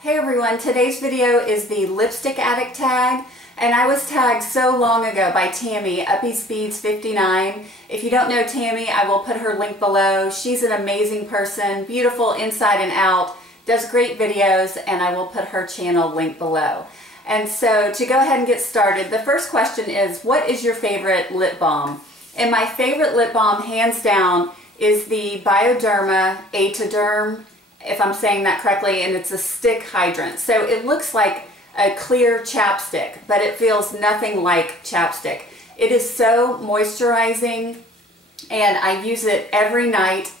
Hey everyone, today's video is the lipstick addict tag, and I was tagged so long ago by Tammy, UppieSpeeds59. If you don't know Tammy, I will put her link below. She's an amazing person, beautiful inside and out, does great videos, and I will put her channel link below. And so to go ahead and get started, the first question is, what is your favorite lip balm? And my favorite lip balm, hands down, is the Bioderma Atoderm, if I'm saying that correctly, and it's a stick hydrant. So it looks like a clear chapstick, but it feels nothing like chapstick. It is so moisturizing, and I use it every night.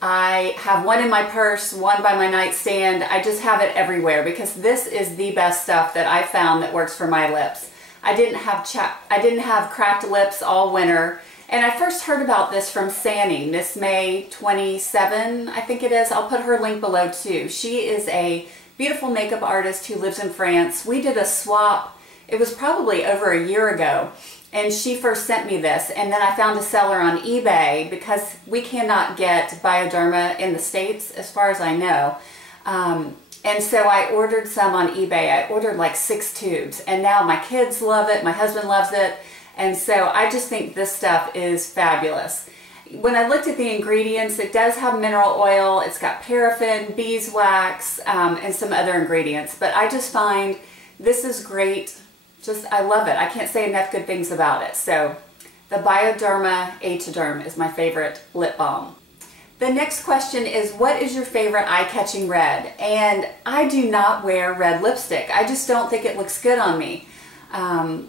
I have one in my purse, one by my nightstand. I just have it everywhere because this is the best stuff that I found that works for my lips. I didn't have cracked lips all winter. And I first heard about this from Sanny, Miss May 27, I think it is. I'll put her link below too. She is a beautiful makeup artist who lives in France. We did a swap, it was probably over a year ago, and she first sent me this, and then I found a seller on eBay because we cannot get Bioderma in the States as far as I know. And so I ordered some on eBay. I ordered like 6 tubes, and now my kids love it, my husband loves it. And so I just think this stuff is fabulous. When I looked at the ingredients, it does have mineral oil, it's got paraffin, beeswax, and some other ingredients. But I just find this is great. I love it. I can't say enough good things about it. So the Bioderma Atoderm is my favorite lip balm. The next question is, what is your favorite eye-catching red? And I do not wear red lipstick. I just don't think it looks good on me.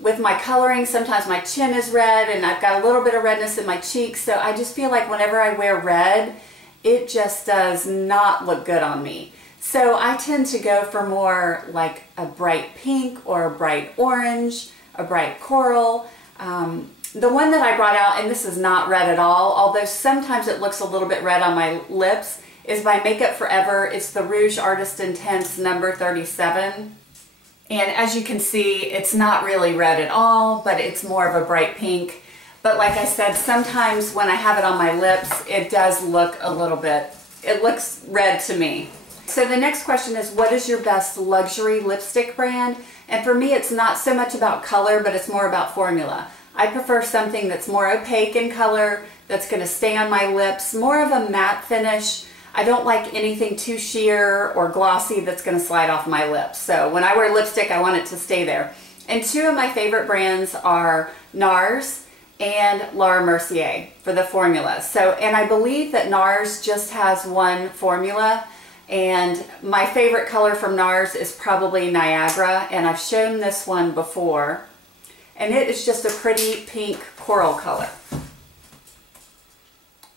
With my coloring, sometimes my chin is red and I've got a little bit of redness in my cheeks, so I just feel like whenever I wear red, it just does not look good on me. So I tend to go for more like a bright pink or a bright orange, a bright coral. The one that I brought out, and this is not red at all, although sometimes it looks a little bit red on my lips, is by Makeup Forever. It's the Rouge Artist Intense number 37. And as you can see, it's not really red at all, but it's more of a bright pink. But like I said, sometimes when I have it on my lips, it does look a little bit, it looks red to me. So the next question is, what is your best luxury lipstick brand? And for me, it's not so much about color, but it's more about formula. I prefer something that's more opaque in color, that's going to stay on my lips, more of a matte finish. I don't like anything too sheer or glossy that's going to slide off my lips. So when I wear lipstick, I want it to stay there. And 2 of my favorite brands are Nars and Laura Mercier for the formula. So, and I believe that Nars just has one formula, and my favorite color from Nars is probably Niagra, and I've shown this one before, and it is just a pretty pink coral color.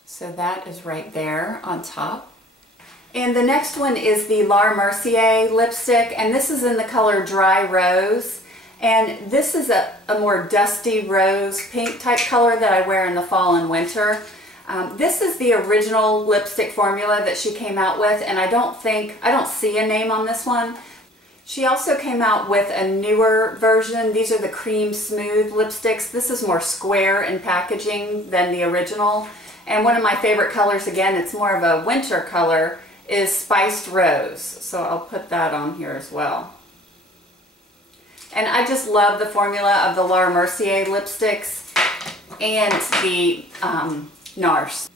So that is right there on top. And the next one is the Laura Mercier lipstick, and this is in the color Dry Rose. And this is a more dusty rose pink type color that I wear in the fall and winter. This is the original lipstick formula that she came out with, and I don't see a name on this one. She also came out with a newer version. These are the Cream Smooth lipsticks. This is more square in packaging than the original. And one of my favorite colors, again, it's more of a winter color, is Spiced Rose. So I'll put that on here as well. And I just love the formula of the Laura Mercier lipsticks and the Nars.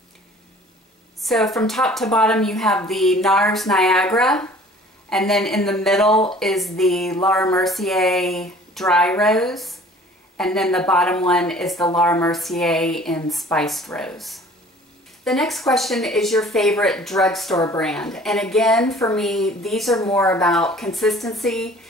So from top to bottom you have the Nars Niagra, and then in the middle is the Laura Mercier Dry Rose, and then the bottom one is the Laura Mercier in Spiced Rose. The next question is your favorite drugstore brand. And again, for me, these are more about consistency,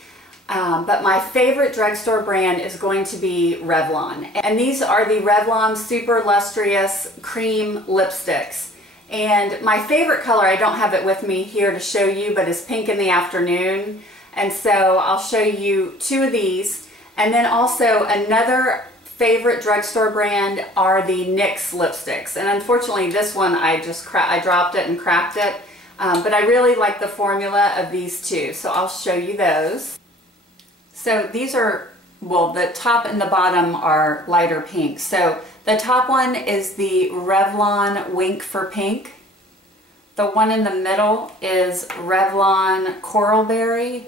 but my favorite drugstore brand is going to be Revlon. And these are the Revlon Super Lustrious Cream Lipsticks. And my favorite color, I don't have it with me here to show you, but is Pink in the Afternoon. And so I'll show you 2 of these. And then also another favorite drugstore brand are the NYX lipsticks, and unfortunately this one I dropped it and cracked it, but I really like the formula of these 2, so I'll show you those. So these are, well, the top and the bottom are lighter pink. So the top one is the Revlon Wink for Pink. The one in the middle is Revlon Coral Berry,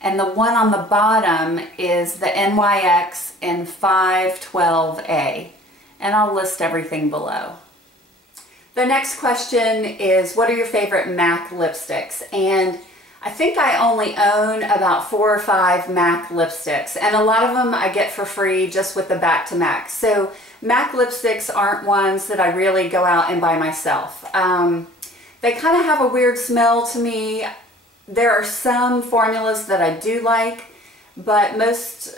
and the one on the bottom is the NYX in 512A, and I'll list everything below. The next question is, what are your favorite MAC lipsticks? And I think I only own about 4 or 5 MAC lipsticks, and a lot of them I get for free just with the back to MAC. So MAC lipsticks aren't ones that I really go out and buy myself. They kind of have a weird smell to me. There are some formulas that I do like, but most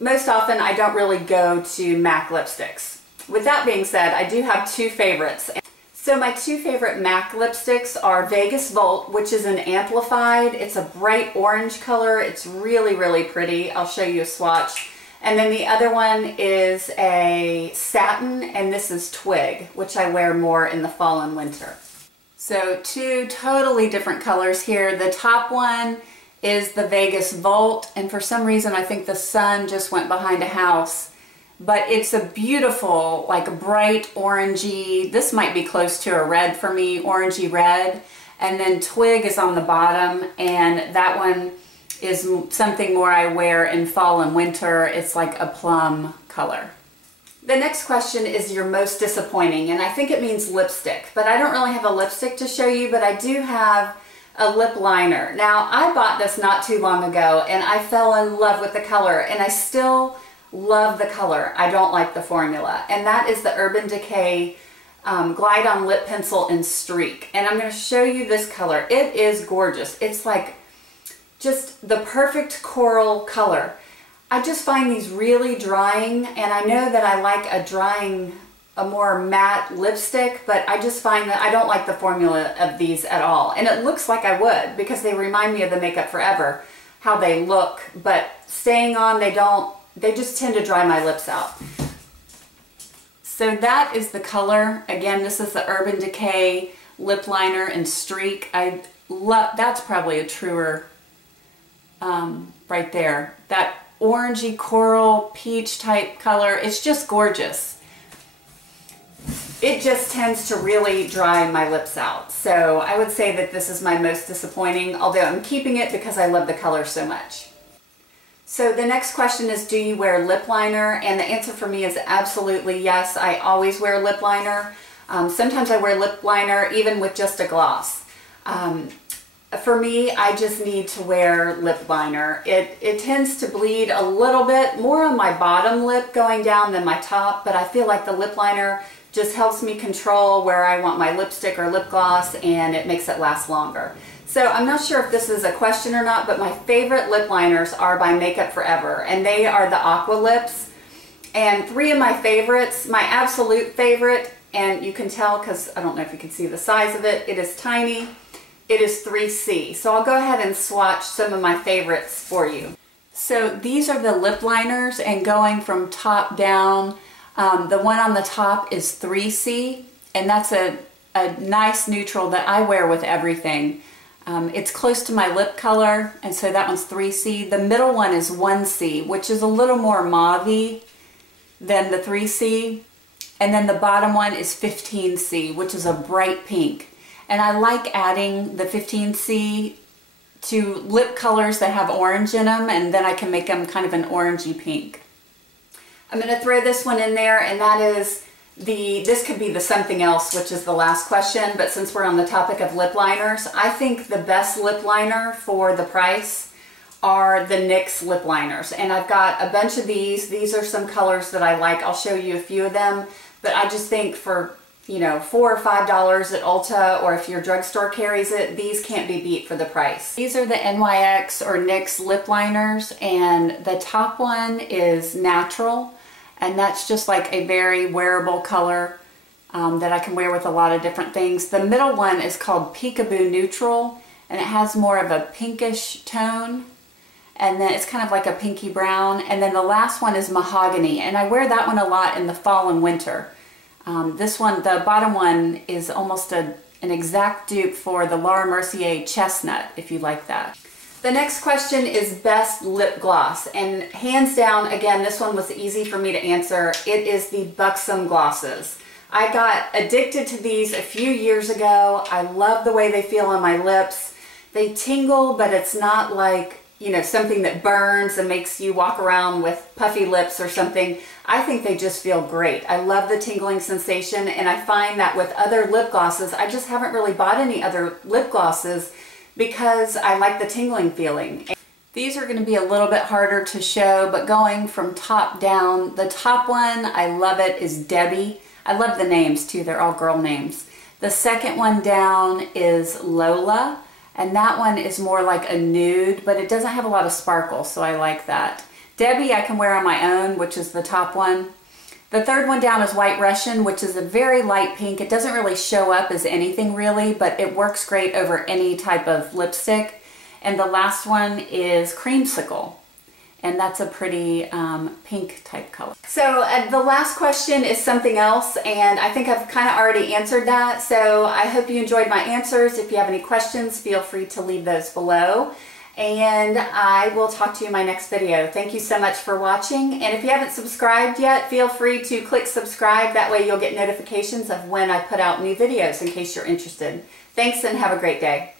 often I don't really go to MAC lipsticks. With that being said, I do have 2 favorites. So my 2 favorite MAC lipsticks are Vegas Volt, which is an amplified. It's a bright orange color. It's really, really pretty. I'll show you a swatch. And then the other one is a satin, and this is Twig, which I wear more in the fall and winter. So 2 totally different colors here. The top one is the Vegas Volt, and for some reason I think the sun just went behind a house. But it's a beautiful, like bright orangey, this might be close to a red for me, orangey red. And then Twig is on the bottom, and that one is something more I wear in fall and winter. It's like a plum color. The next question is your most disappointing, and I think it means lipstick, but I don't really have a lipstick to show you, but I do have a lip liner. Now, I bought this not too long ago, and I fell in love with the color, and I still love the color. I don't like the formula, and that is the Urban Decay Glide On Lip Pencil in Streak, and I'm going to show you this color. It is gorgeous. It's like just the perfect coral color. I just find these really drying, and I know that I like a more matte lipstick, but I just find that I don't like the formula of these at all. And it looks like I would, because they remind me of the Makeup Forever, how they look, but staying on, they just tend to dry my lips out. So that is the color. Again, this is the Urban Decay Lip Liner in Streak. I love, that's probably a truer, right there. That orangey coral peach type color, it's just gorgeous. It just tends to really dry my lips out. So I would say that this is my most disappointing, although I'm keeping it because I love the color so much. So the next question is, do you wear lip liner? And the answer for me is absolutely yes. I always wear lip liner. Sometimes I wear lip liner even with just a gloss. For me, I just need to wear lip liner. It tends to bleed a little bit more on my bottom lip going down than my top, but I feel like the lip liner just helps me control where I want my lipstick or lip gloss, and it makes it last longer. So I'm not sure if this is a question or not, but my favorite lip liners are by Makeup Forever, and they are the Aqua lips. And 3 of my favorites, my absolute favorite, and you can tell because I don't know if you can see the size of it, it is tiny. It is 3C. So I'll go ahead and swatch some of my favorites for you. So these are the lip liners, and going from top down, the one on the top is 3C, and that's a nice neutral that I wear with everything. It's close to my lip color, and so that one's 3C. The middle one is 1C, which is a little more mauve-y than the 3C. And then the bottom one is 15C, which is a bright pink. And I like adding the 15C to lip colors that have orange in them, and then I can make them kind of an orangey pink. I'm going to throw this one in there, and that is this could be the something else, which is the last question, but since we're on the topic of lip liners, I think the best lip liner for the price are the NYX lip liners. And I've got a bunch of these. These are some colors that I like. I'll show you a few of them, but I just think for, you know, $4 or $5 at Ulta, or if your drugstore carries it, these can't be beat for the price. These are the NYX or NYX lip liners, and the top one is natural, and that's just like a very wearable color that I can wear with a lot of different things. The middle one is called Peekaboo Neutral, and it has more of a pinkish tone, and then it's kind of like a pinky brown. And then the last one is Mahogany, and I wear that one a lot in the fall and winter. This one, the bottom one, is almost an exact dupe for the Laura Mercier Chestnut, if you like that. The next question is best lip gloss, and hands down, again, this one was easy for me to answer. It is the Buxom glosses. I got addicted to these a few years ago. I love the way they feel on my lips. They tingle, but it's not like, you know, something that burns and makes you walk around with puffy lips or something. I think they just feel great. I love the tingling sensation, and I find that with other lip glosses, I just haven't really bought any other lip glosses because I like the tingling feeling. These are going to be a little bit harder to show, but going from top down, the top one, I love it, is Debbie. I love the names too, they're all girl names. The second one down is Lola, and that one is more like a nude, but it doesn't have a lot of sparkle, so I like that. Debbie I can wear on my own, which is the top one. The third one down is White Russian, which is a very light pink. It doesn't really show up as anything really, but it works great over any type of lipstick. And the last one is Creamsicle, and that's a pretty pink type color. So the last question is something else, and I think I've kind of already answered that. So I hope you enjoyed my answers. If you have any questions, feel free to leave those below. And I will talk to you in my next video. Thank you so much for watching. And if you haven't subscribed yet, feel free to click subscribe. That way you'll get notifications of when I put out new videos in case you're interested. Thanks and have a great day.